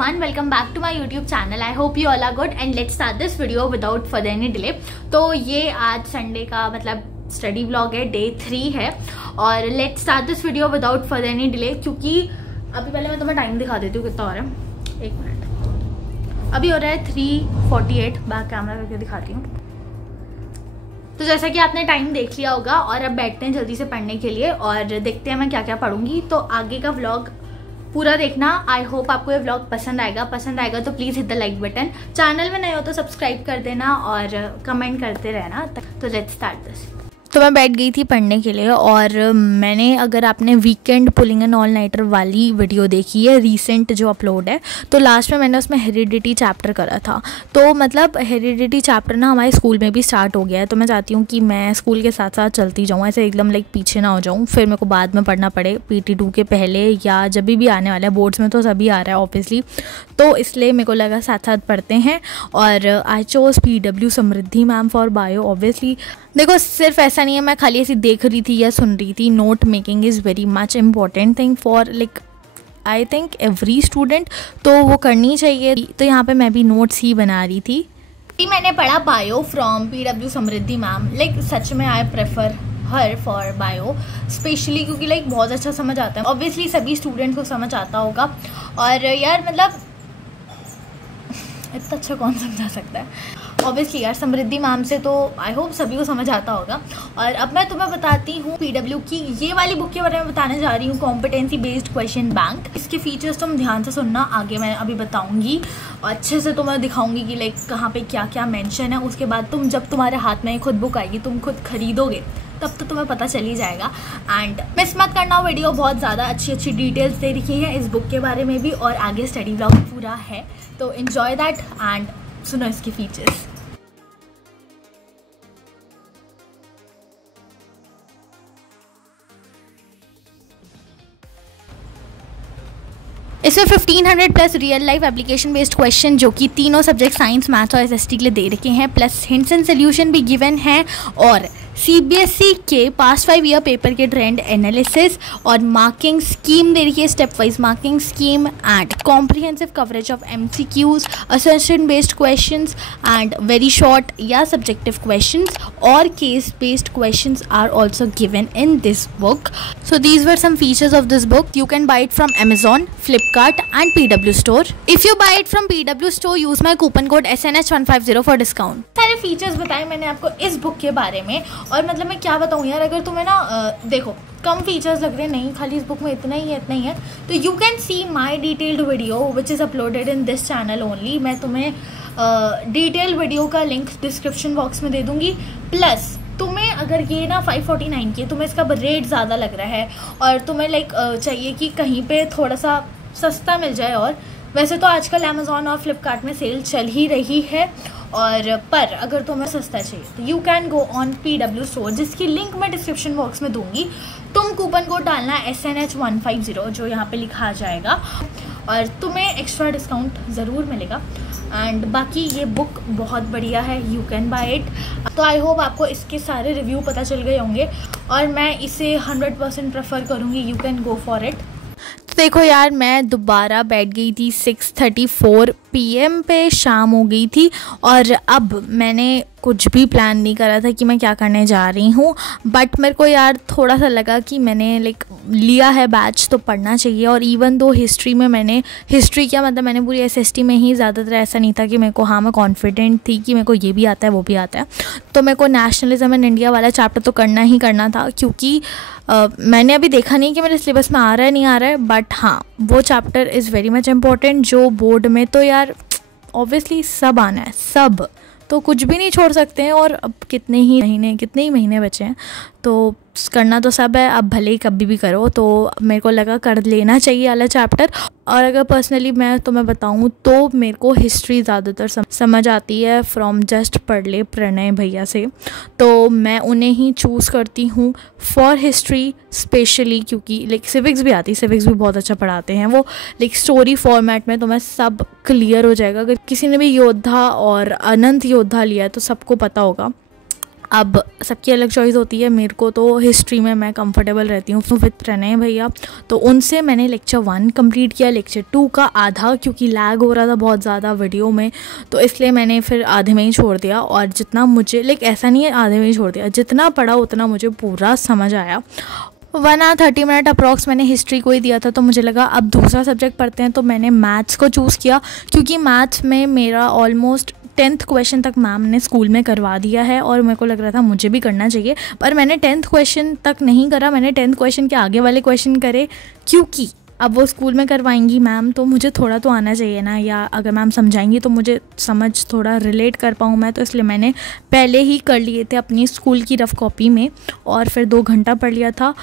everyone, welcome back to my YouTube channel. I hope you all are good and let's start this video without further any delay. तो ये आज Sunday का मतलब study vlog है, day 3 है और let's start this video without further any delay. क्योंकि अभी पहले मैं तुम्हें टाइम दिखा देती हूँ कितना हो रहा है। 1 मिनट, अभी हो रहा है 3:48। बैक कैमरा करके दिखाती हूँ। तो जैसा कि आपने टाइम देख लिया होगा और अब बैठते हैं जल्दी से पढ़ने के लिए और देखते हैं मैं क्या क्या पढ़ूंगी। तो आगे का व्लॉग पूरा देखना। आई होप आपको ये व्लॉग पसंद आएगा तो please hit the like button. Channel में नए हो तो सब्सक्राइब कर देना और कमेंट करते रहना। तो लेट्स स्टार्ट दिस। तो मैं बैठ गई थी पढ़ने के लिए और मैंने, अगर आपने weekend pulling and all nighter वाली वीडियो देखी है रीसेंट जो अपलोड है, तो लास्ट में मैंने उसमें हेरिडिटी चैप्टर करा था। तो मतलब हेरिडिटी चैप्टर ना हमारे स्कूल में भी स्टार्ट हो गया है। तो मैं चाहती हूँ कि मैं स्कूल के साथ साथ चलती जाऊँ, ऐसे एकदम लाइक पीछे ना हो जाऊँ, फिर मेरे को बाद में पढ़ना पड़े PT2 के पहले या जब भी आने वाला है। बोर्ड्स में तो सभी आ रहा है ऑब्वियसली, तो इसलिए मेरे को लगा साथ साथ पढ़ते हैं। और I chose PW Samriddhi ma'am for bio. Obviously देखो, सिर्फ ऐसा नहीं है मैं खाली ऐसी देख रही थी या सुन रही थी। Note making is very much important thing for like I think every student, तो वो करनी चाहिए। तो यहाँ पे मैं भी नोट्स ही बना रही थी। मैंने पढ़ा bio from PW Samriddhi ma'am. Like सच में I prefer her for bio specially क्योंकि लाइक बहुत अच्छा समझ आता है। ऑब्वियसली सभी स्टूडेंट्स को समझ आता होगा और यार मतलब इतना अच्छा कौन समझा सकता है। ऑब्वियसली यार समृद्धि मैम से तो आई होप सभी को समझ आता होगा। और अब मैं तुम्हें बताती हूँ PW की ये वाली बुक के बारे में बताने जा रही हूँ, कॉम्पिटेंसी बेस्ड क्वेश्चन बैंक। इसके फीचर्स तुम ध्यान से सुनना, आगे मैं अभी बताऊँगी अच्छे से। तुम्हें दिखाऊंगी कि लाइक कहाँ पे क्या क्या मेंशन है। उसके बाद तुम जब तुम्हारे हाथ में खुद बुक आएगी, तुम खुद खरीदोगे, तब तो तुम्हें पता चल ही जाएगा। एंड मिस मत करना, वीडियो बहुत ज़्यादा अच्छी डिटेल्स दे रखी है इस बुक के बारे में भी और आगे स्टडी व्लॉग पूरा है। तो एन्जॉय दैट एंड सुनो इसके फीचर्स। इसमें 1500 plus real life application based question जो कि तीनों सब्जेक्ट साइंस, मैथ्स और SST के लिए दे रखे हैं, प्लस हिंट्स एंड सोल्यूशन भी गिवन है और CBSE के पास्ट 5 ईयर पेपर के ट्रेंड एनालिसिस और मार्किंग स्कीम दे रही है, step wise marking scheme and comprehensive coverage of MCQs, assertion based questions and very short या सब्जेक्टिव क्वेश्चंस और case based questions are also given in this book. So these were some features of this book. You can buy it from Amazon, Flipkart and PW store. If you buy it from PW store, use my coupon code SNH150 for discount. सारे features बताए मैंने आपको इस book के बारे में और मतलब मैं क्या बताऊँ यार, अगर तुम्हें ना देखो कम फीचर्स लग रहे हैं, नहीं खाली इस बुक में इतना ही है, तो you can see my detailed video which is uploaded in this channel only. मैं तुम्हें डिटेल वीडियो का लिंक डिस्क्रिप्शन बॉक्स में दे दूँगी। प्लस तुम्हें अगर ये ना 549 की, तुम्हें इसका रेट ज़्यादा लग रहा है और तुम्हें लाइक चाहिए कि कहीं पे थोड़ा सा सस्ता मिल जाए, और वैसे तो आजकल Amazon और Flipkart में सेल चल ही रही है, और पर अगर तुम्हें सस्ता चाहिए तो you can go on PW store जिसकी लिंक मैं डिस्क्रिप्शन बॉक्स में दूंगी। तुम कूपन कोड डालना है SNH150 जो यहाँ पे लिखा आ जाएगा और तुम्हें एक्स्ट्रा डिस्काउंट ज़रूर मिलेगा। एंड बाकी ये बुक बहुत बढ़िया है, यू कैन बाय इट। तो आई होप आपको इसके सारे रिव्यू पता चल गए होंगे और मैं इसे 100% प्रेफर करूँगी। You can go for it. तो देखो यार, मैं दोबारा बैठ गई थी 6:34 PM पे, शाम हो गई थी और अब मैंने कुछ भी प्लान नहीं करा था कि मैं क्या करने जा रही हूँ, बट मेरे को यार थोड़ा सा लगा कि मैंने लाइक लिया है बैच तो पढ़ना चाहिए। और इवन दो हिस्ट्री में मैंने मैंने पूरी SST में ही, ज़्यादातर ऐसा नहीं था कि मेरे को, हाँ मैं कॉन्फिडेंट थी कि मेरे को ये भी आता है वो भी आता है, तो मेरे को नेशनलिज्म इन इंडिया वाला चैप्टर तो करना ही करना था। क्योंकि मैंने अभी देखा नहीं कि मेरे सिलेबस में आ रहा है नहीं आ रहा है, बट हाँ वो chapter is very much important जो बोर्ड में तो यार ऑब्वियसली सब आना है, सब, तो कुछ भी नहीं छोड़ सकते हैं। और अब कितने ही महीने बचे हैं, तो करना तो सब है, अब भले ही कभी भी करो। तो मेरे को लगा कर लेना चाहिए वाला चैप्टर। और अगर पर्सनली मैं तुम्हें बताऊँ तो मेरे को हिस्ट्री ज़्यादातर समझ आती है फ्रॉम जस्ट पढ़ ले प्रणय भैया से, तो मैं उन्हें ही चूज़ करती हूँ फॉर हिस्ट्री स्पेशली। क्योंकि लाइक सिविक्स भी आती है, सिविक्स भी बहुत अच्छा पढ़ाते हैं वो, लाइक स्टोरी फॉर्मेट में तुम्हें सब क्लियर हो जाएगा। अगर किसी ने भी योद्धा और अनंत योद्धा लिया है तो सबको पता होगा। अब सबकी अलग चॉइस होती है, मेरे को तो हिस्ट्री में मैं कंफर्टेबल रहती हूँ विद प्रणय भैया, तो उनसे मैंने लेक्चर 1 कंप्लीट किया, लेक्चर 2 का आधा, क्योंकि लैग हो रहा था बहुत ज़्यादा वीडियो में, तो इसलिए मैंने फिर आधे में ही छोड़ दिया। और जितना मुझे ऐसा नहीं है आधे में ही छोड़ दिया, जितना पढ़ा उतना मुझे पूरा समझ आया। 1 आवर 30 मिनट अप्रॉक्स मैंने हिस्ट्री को ही दिया था, तो मुझे लगा अब दूसरा सब्जेक्ट पढ़ते हैं, तो मैंने मैथ्स को चूज़ किया, क्योंकि मैथ्स में मेरा ऑलमोस्ट 10th क्वेश्चन तक मैम ने स्कूल में करवा दिया है और मेरे को लग रहा था मुझे भी करना चाहिए, पर मैंने 10th क्वेश्चन तक नहीं करा, मैंने 10th क्वेश्चन के आगे वाले क्वेश्चन करे, क्योंकि अब वो स्कूल में करवाएंगी मैम, तो मुझे थोड़ा तो आना चाहिए ना, या अगर मैम समझाएंगी तो मुझे समझ थोड़ा रिलेट कर पाऊँ मैं, तो इसलिए मैंने पहले ही कर लिए थे अपनी स्कूल की रफ़ कॉपी में और फिर 2 घंटा पढ़ लिया था।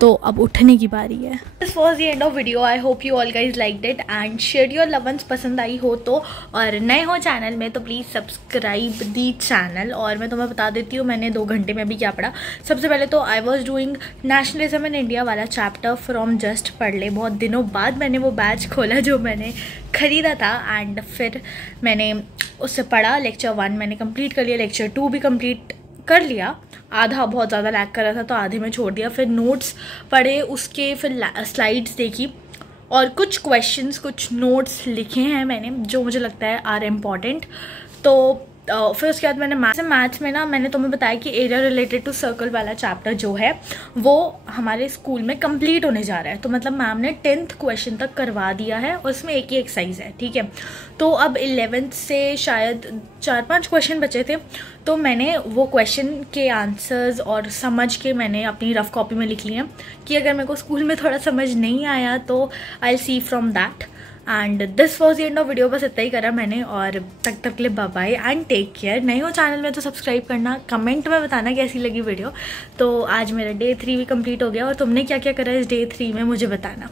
तो अब उठने की बारी है। This was the end of video. I hope you all guys liked it and share your love once. पसंद आई हो तो, और नए हो चैनल में तो प्लीज़ सब्सक्राइब दी चैनल। और मैं तुम्हें बता देती हूँ मैंने 2 घंटे में भी क्या पढ़ा। सबसे पहले तो I was doing nationalism in India वाला चैप्टर फ्रॉम जस्ट पढ़ ले। बहुत दिनों बाद मैंने वो बैच खोला जो मैंने ख़रीदा था, एंड फिर मैंने उससे पढ़ा। लेक्चर 1 मैंने कंप्लीट कर लिया, लेक्चर 2 भी कंप्लीट कर लिया, आधा बहुत ज़्यादा लैग कर रहा था तो आधे में छोड़ दिया। फिर नोट्स पढ़े उसके, फिर स्लाइड्स देखी और कुछ क्वेश्चंस, कुछ नोट्स लिखे हैं मैंने जो मुझे लगता है आर इम्पॉर्टेंट। तो फिर उसके बाद मैंने मैथ्स में ना मैंने तुम्हें बताया कि एरिया रिलेटेड टू सर्कल वाला चैप्टर जो है वो हमारे स्कूल में कंप्लीट होने जा रहा है। तो मतलब मैम ने 10th क्वेश्चन तक करवा दिया है और उसमें एक ही एक्सरसाइज है, ठीक है। तो अब 11th से शायद 4-5 क्वेश्चन बचे थे, तो मैंने वो क्वेश्चन के आंसर्स और समझ के मैंने अपनी रफ कॉपी में लिख लिए कि अगर मेरे को स्कूल में थोड़ा समझ नहीं आया तो I will see from that. And this was the end of video. बस इतना ही करा मैंने, और तक के लिए bye bye and take care. नए हो चैनल में तो सब्सक्राइब करना, कमेंट में बताना कैसी लगी वीडियो। तो आज मेरा डे 3 भी कंप्लीट हो गया और तुमने क्या क्या करा इस डे 3 में मुझे बताना।